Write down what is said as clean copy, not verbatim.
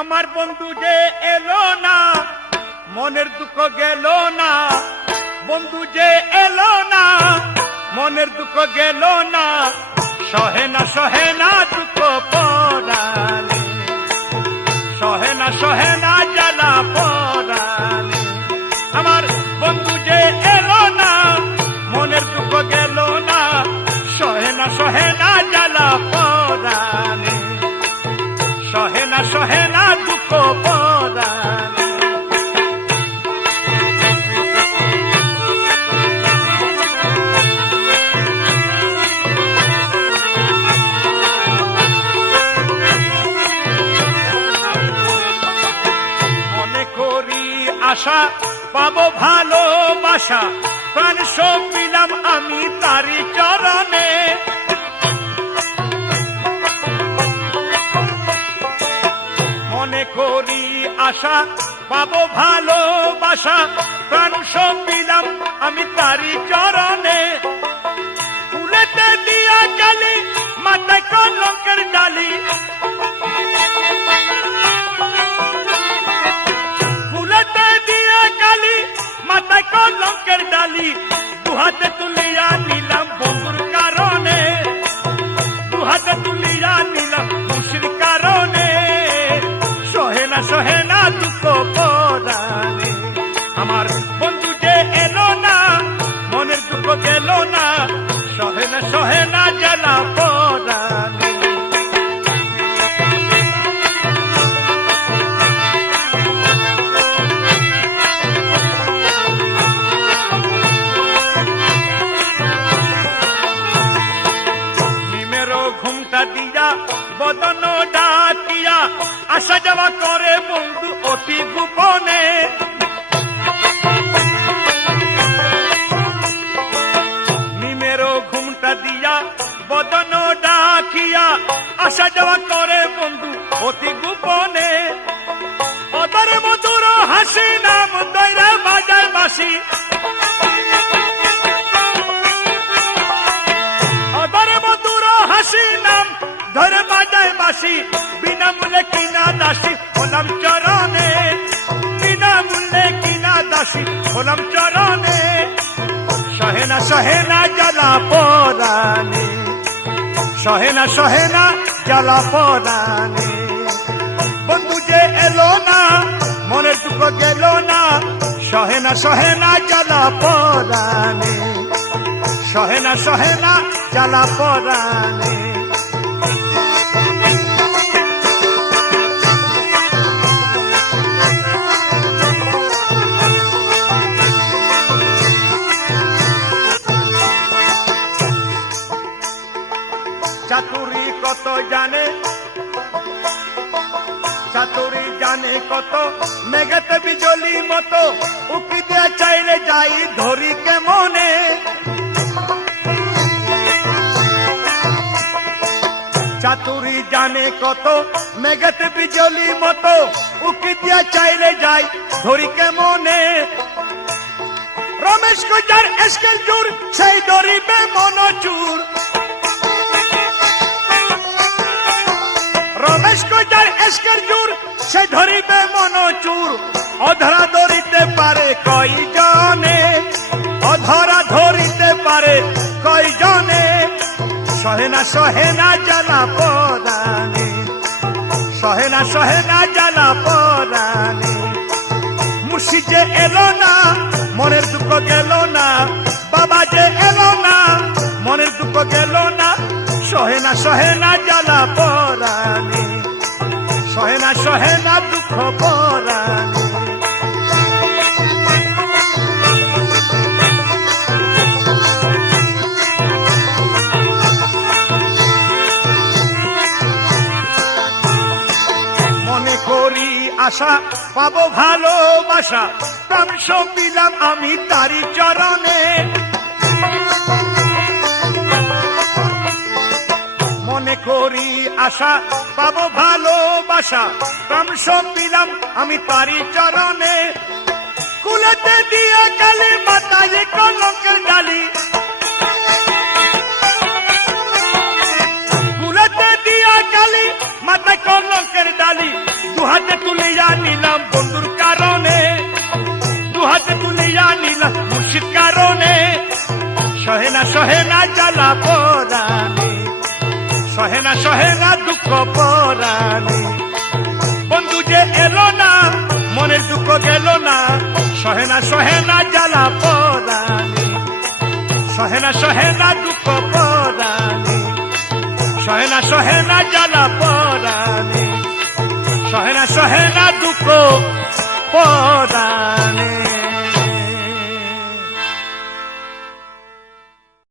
আমার বন্ধু যে এলো না, মনের দুঃখ গেল না। বন্ধু যে এলো না, মনের দুঃখ গেল না। সহে না দুঃখ পরাণে, সহে না জ্বালা পরাণে। আমার বন্ধু যে এলো না, মনের দুঃখ গেল না। সহে না জ্বালা পরাণে, সহে না দুঃখ পরাণে। আশা পাবো ভালোবাসা, প্রাণ সব দিলাম আমি তারি চরণে। মনে করি আশা পাবো ভালোবাসা, প্রাণ সব দিলাম আমি তারি চরণে। ফুলেতে দিয়া জালি, মাথায় কলঙ্কের ডালি। মাথায় কলঙ্কের ডালি, দুহাতে তুলিয়া নিলাম বন্ধুর কারণে। দুহাতে তুলিয়া নিলাম খুশির কারণে। সহে না দুঃখ পরাণে। আমার বন্ধু যে এলো না, মনের দুঃখ গেল না। সহে না জ্বালা পরাণে। দিয়া বদন ডাকিয়া আসা যাওয়া করে বন্ধু অতি গোপনে। নিমেরও ঘুমটা দিয়া বদন ডাকিয়া আসা যাওয়া করে বন্ধু অতি গোপনে। অদর মধুর হাসি নাম দৈরা বাজায় বাসি। ধরে বাজায় বাসি, বিনামূল্যে কিনা দাসী হলাম চরণে। বিনামূল্যে কিনা দাসী হলাম চরণে। সহে না জ্বালা পরাণে। সহে না জ্বালা পরাণে। বন্ধু যে এলো না, মনের দুঃখ গেল না। সহে না জ্বালা পরাণে। সহে না জ্বালা পরাণে। চাতুরি কত জানে, চাতুরি জানে কত। মেঘেতে বিজলি মতো উকি দিয়ে চাইলে যাই ধরি কেমনে। চাতুরি জানে কত, মেঘেতে বিজলি মতো উকি দিয়ে চাইলে যাই ধরি কেমনে। রমেশ গুজার এসকেল জুর, সেই ধরিবে মনচুর। রমেশ গুজার এসকেল জুর, সে ধরিবে মনচুর। অধরা ধরিতে পারে কয়জনে, অধরা ধরিতে পারে কয়জনে। সহে না জ্বালা পরাণে। সহে না জ্বালা পরাণে। মুর্শিদ যে এলো না, মনের দুঃখ গেল না। বাবা যে এলো না, মনের দুঃখ গেল না। সহে না জ্বালা পরাণে। সহে না দুঃখ পরাণে। মনে করি আশা পাবো ভালোবাসা, প্রাণ সব দিলাম আমি তারি চরণে। মনে করি আশা পাবো ভালোবাসা, প্রাণ সব দিলাম আমি তারি চরণে। কুলেতে দিয়া কালি, মাথায় কলঙ্কের ডালি। কুলেতে দিয়া কালি, মাথায় কলঙ্কের ডালি। দুহাতে তুলিয়া নিলাম বন্ধুর কারণে, দু হাতে তুলিয়া নিলাম মুর্শিদ কারণে, সহে না জ্বালা পরাণে, সহে না দুঃখ পরাণে। বন্ধু যে এলো না মনের দুঃখ গেল না, সহে না জ্বালা পরাণে, সহে না দুঃখ পরাণে, সহে না জ্বালা পরাণে, সহে না দুঃখ পরাণে।